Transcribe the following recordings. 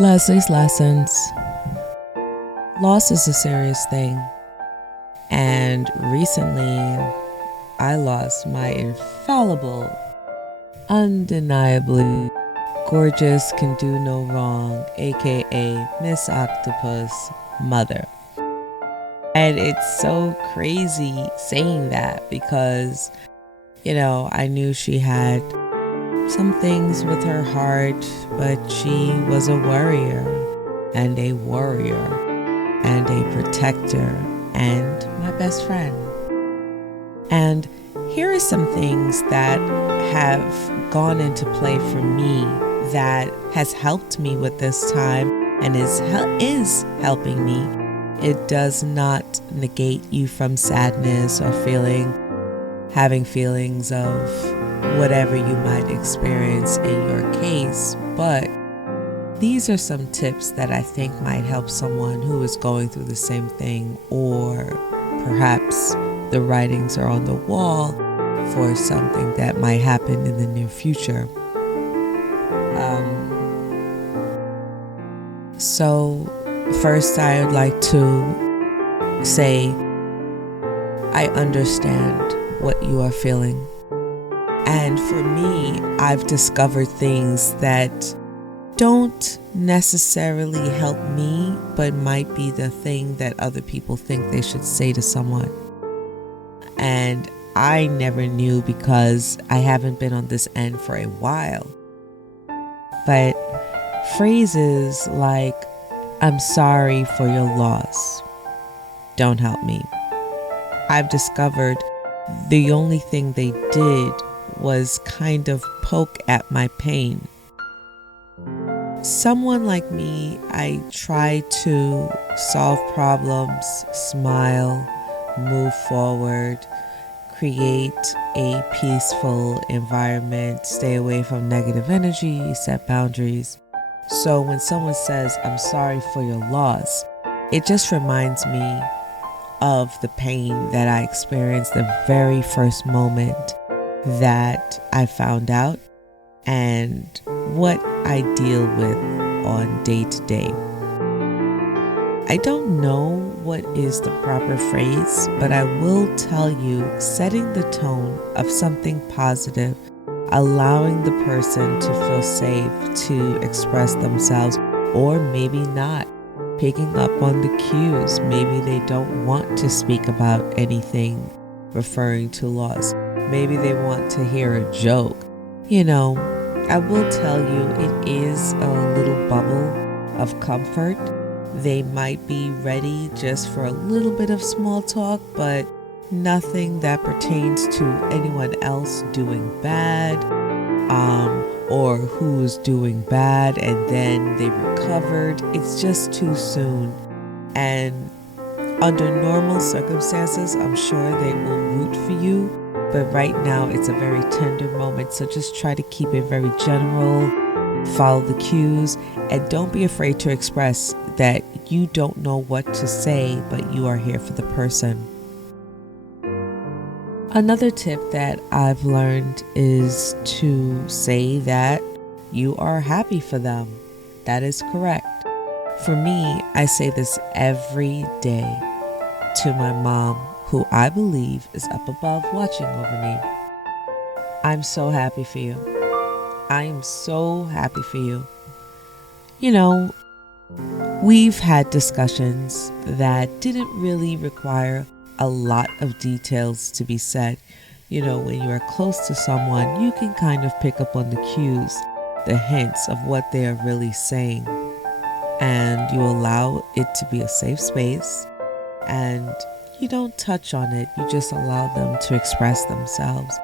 Lesley's lessons. Loss is a serious thing. And recently, I lost my infallible, undeniably gorgeous, can do no wrong, aka Miss Octopus mother. And it's so crazy saying that because, I knew she had some things with her heart, but she was a warrior and a protector and my best friend. And here are some things that have gone into play for me that has helped me with this time and is helping me. It does not negate you from sadness or having feelings of whatever you might experience in your case, but these are some tips that I think might help someone who is going through the same thing, or perhaps the writings are on the wall for something that might happen in the near future. So first I would like to say I understand what you are feeling. And for me, I've discovered things that don't necessarily help me, but might be the thing that other people think they should say to someone. And I never knew because I haven't been on this end for a while. But phrases like, "I'm sorry for your loss," don't help me. I've discovered the only thing they did was kind of poke at my pain. Someone like me, I try to solve problems, smile, move forward, create a peaceful environment, stay away from negative energy, set boundaries. So when someone says, "I'm sorry for your loss," it just reminds me of the pain that I experienced the very first moment that I found out and what I deal with on day to day. I don't know what is the proper phrase, but I will tell you, setting the tone of something positive, allowing the person to feel safe to express themselves, or maybe not, picking up on the cues. Maybe they don't want to speak about anything referring to loss. Maybe they want to hear a joke. I will tell you, it is a little bubble of comfort. They might be ready just for a little bit of small talk, but nothing that pertains to anyone else doing bad, or who's doing bad and then they recovered. It's just too soon. And under normal circumstances, I'm sure they will root for you. But right now, it's a very tender moment. So just try to keep it very general, follow the cues, and don't be afraid to express that you don't know what to say, but you are here for the person. Another tip that I've learned is to say that you are happy for them. That is correct. For me, I say this every day to my mom, who I believe is up above watching over me. I'm so happy for you. I am so happy for you. We've had discussions that didn't really require a lot of details to be said. When you are close to someone, you can kind of pick up on the cues, the hints of what they are really saying. And you allow it to be a safe space, and you don't touch on it. You just allow them to express themselves.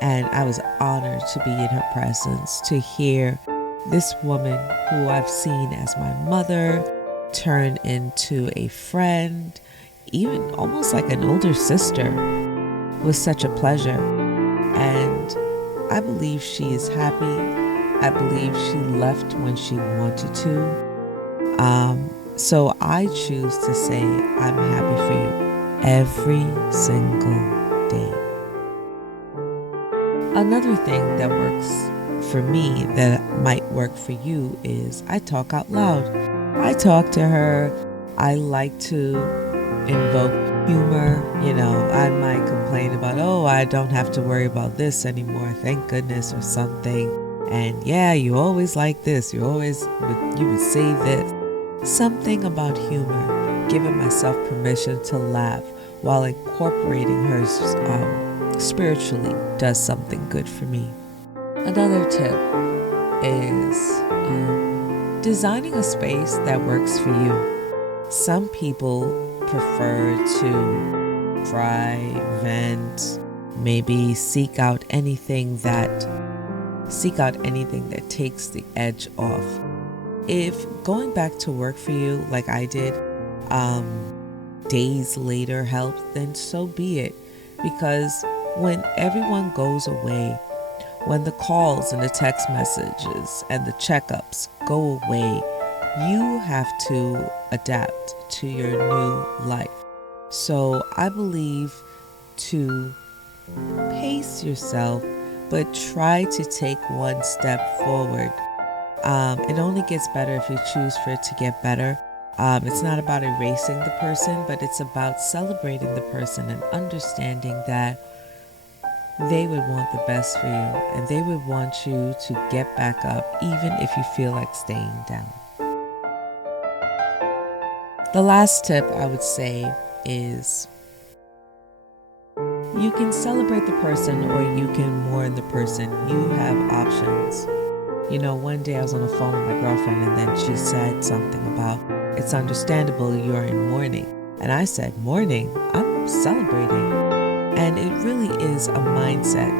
And I was honored to be in her presence, to hear this woman who I've seen as my mother turn into a friend, even almost like an older sister, was such a pleasure. And I believe she is happy. I believe she left when she wanted to. So I choose to say I'm happy for you every single day. Another thing that works for me that might work for you is I talk out loud. I talk to her. I like to invoke humor. I might complain about, oh, I don't have to worry about this anymore, thank goodness, or something. And yeah, you always like this. You would say this. Something about humor, giving myself permission to laugh while incorporating her spiritually does something good for me. Another tip is designing a space that works for you. Some people prefer to cry, vent, maybe seek out anything that takes the edge off. If going back to work for you, like I did, days later helps, then so be it. Because when everyone goes away, when the calls and the text messages and the checkups go away, you have to adapt to your new life. So I believe to pace yourself, but try to take one step forward. It only gets better if you choose for it to get better. It's not about erasing the person, but it's about celebrating the person and understanding that they would want the best for you and they would want you to get back up even if you feel like staying down. The last tip I would say is you can celebrate the person or you can mourn the person. You have options. One day I was on the phone with my girlfriend and then she said something about, it's understandable you're in mourning. And I said, mourning? I'm celebrating. And it really is a mindset.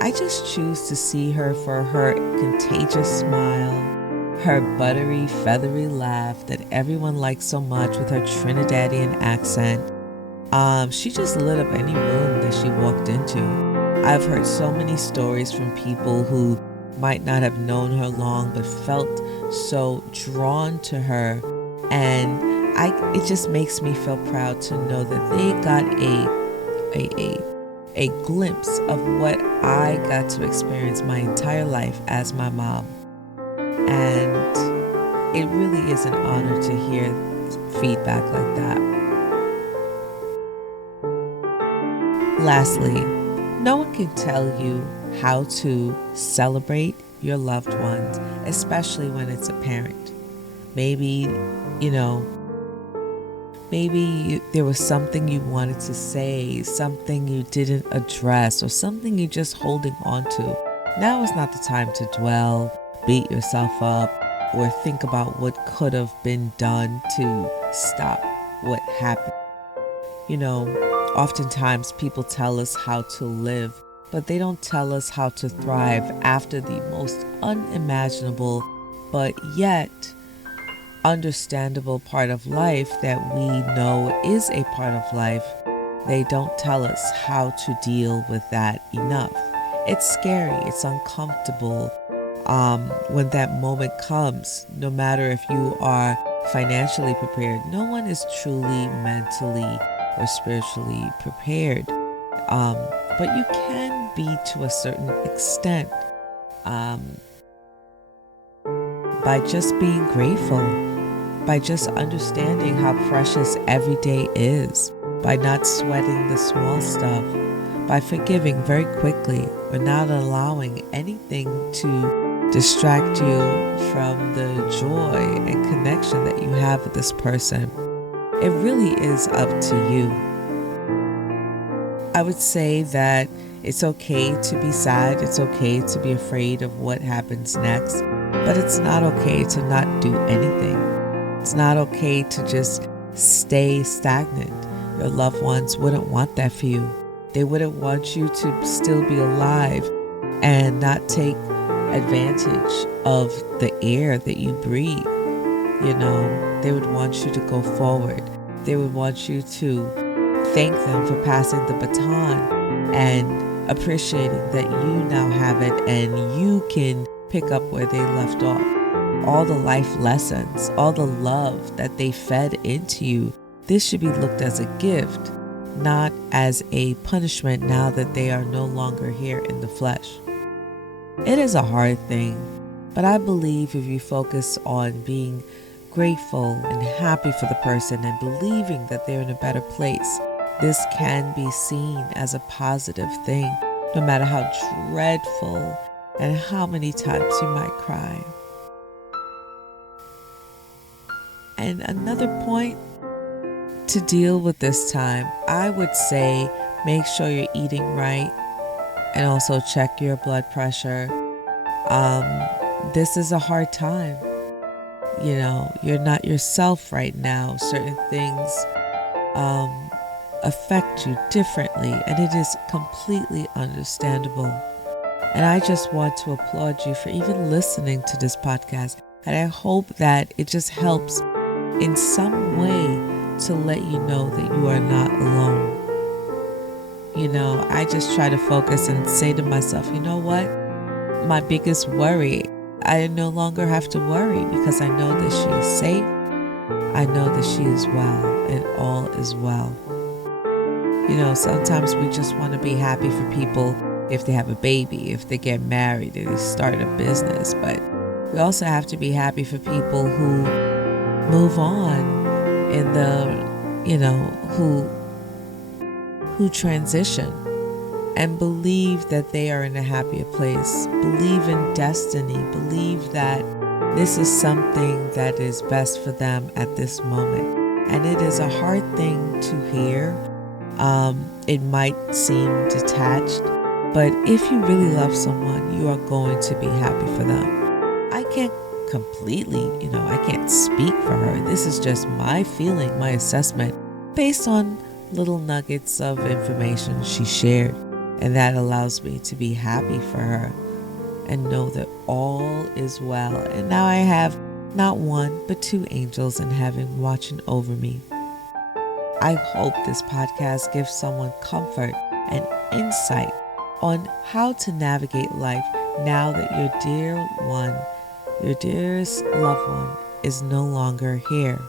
I just choose to see her for her contagious smile, her buttery, feathery laugh that everyone likes so much with her Trinidadian accent. She just lit up any room that she walked into. I've heard so many stories from people who might not have known her long but felt so drawn to her, and it just makes me feel proud to know that they got a glimpse of what I got to experience my entire life as my mom. And it really is an honor to hear feedback like that. Lastly, no one can tell you how to celebrate your loved ones, especially when it's a parent. Maybe there was something you wanted to say, something you didn't address, or something you're just holding on to. Now is not the time to dwell, beat yourself up, or think about what could have been done to stop what happened. Oftentimes people tell us how to live, but they don't tell us how to thrive after the most unimaginable, but yet understandable part of life that we know is a part of life. They don't tell us how to deal with that enough. It's scary, it's uncomfortable. When that moment comes, no matter if you are financially prepared, no one is truly mentally or spiritually prepared. But you can be to a certain extent by just being grateful, by just understanding how precious every day is, by not sweating the small stuff, by forgiving very quickly, or not allowing anything to distract you from the joy and connection that you have with this person. It really is up to you. I would say that it's okay to be sad, it's okay to be afraid of what happens next, but it's not okay to not do anything. It's not okay to just stay stagnant. Your loved ones wouldn't want that for you. They wouldn't want you to still be alive and not take advantage of the air that you breathe. They would want you to go forward. They would want you to thank them for passing the baton and appreciating that you now have it and you can pick up where they left off. All the life lessons, all the love that they fed into you, this should be looked as a gift, not as a punishment now that they are no longer here in the flesh. It is a hard thing, but I believe if you focus on being grateful and happy for the person and believing that they're in a better place, this can be seen as a positive thing, no matter how dreadful and how many times you might cry. And another point to deal with this time, I would say make sure you're eating right and also check your blood pressure. This is a hard time. You're not yourself right now. Certain things affect you differently, and it is completely understandable. And I just want to applaud you for even listening to this podcast. And I hope that it just helps in some way to let you know that you are not alone. I just try to focus and say to myself, you know what? My biggest worry, I no longer have to worry because I know that she is safe. I know that she is well and all is well. Sometimes we just want to be happy for people if they have a baby, if they get married, if they start a business. But we also have to be happy for people who move on in who transition and believe that they are in a happier place, believe in destiny, believe that this is something that is best for them at this moment. And it is a hard thing to hear. It might seem detached, but if you really love someone, you are going to be happy for them. I can't completely, I can't speak for her. This is just my feeling, my assessment, based on little nuggets of information she shared. And that allows me to be happy for her and know that all is well. And now I have not one, but two angels in heaven watching over me. I hope this podcast gives someone comfort and insight on how to navigate life now that your dearest loved one is no longer here.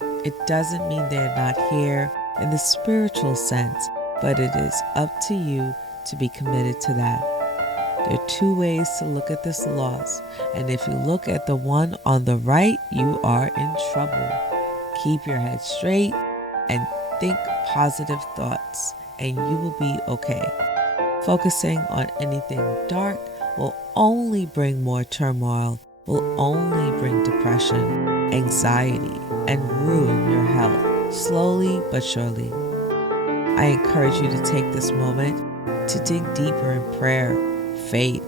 It doesn't mean they're not here in the spiritual sense, but it is up to you to be committed to that. There are two ways to look at this loss, and if you look at the one on the right, you are in trouble. Keep your head straight and think positive thoughts, and you will be okay. Focusing on anything dark will only bring more turmoil, will only bring depression, anxiety, and ruin your health, slowly but surely. I encourage you to take this moment to dig deeper in prayer, faith,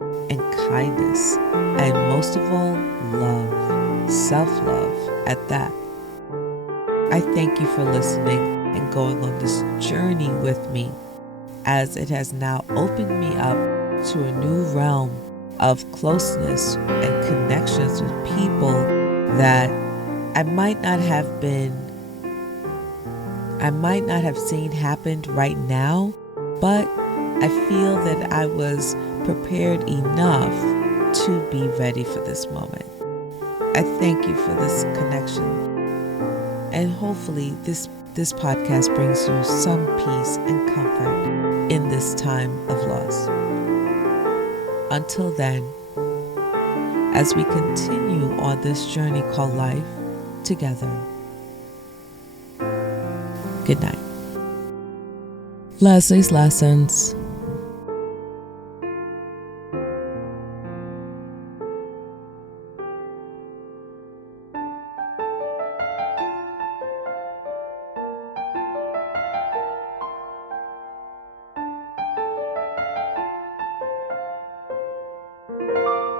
and kindness, and most of all, love, self-love at that. I thank you for listening and going on this journey with me, as it has now opened me up to a new realm of closeness and connections with people that I might not have seen happen right now, but I feel that I was prepared enough to be ready for this moment. I thank you for this connection, and hopefully this podcast brings you some peace and comfort in this time of loss. Until then, as we continue on this journey called life together, good night. Lesley's Lessons.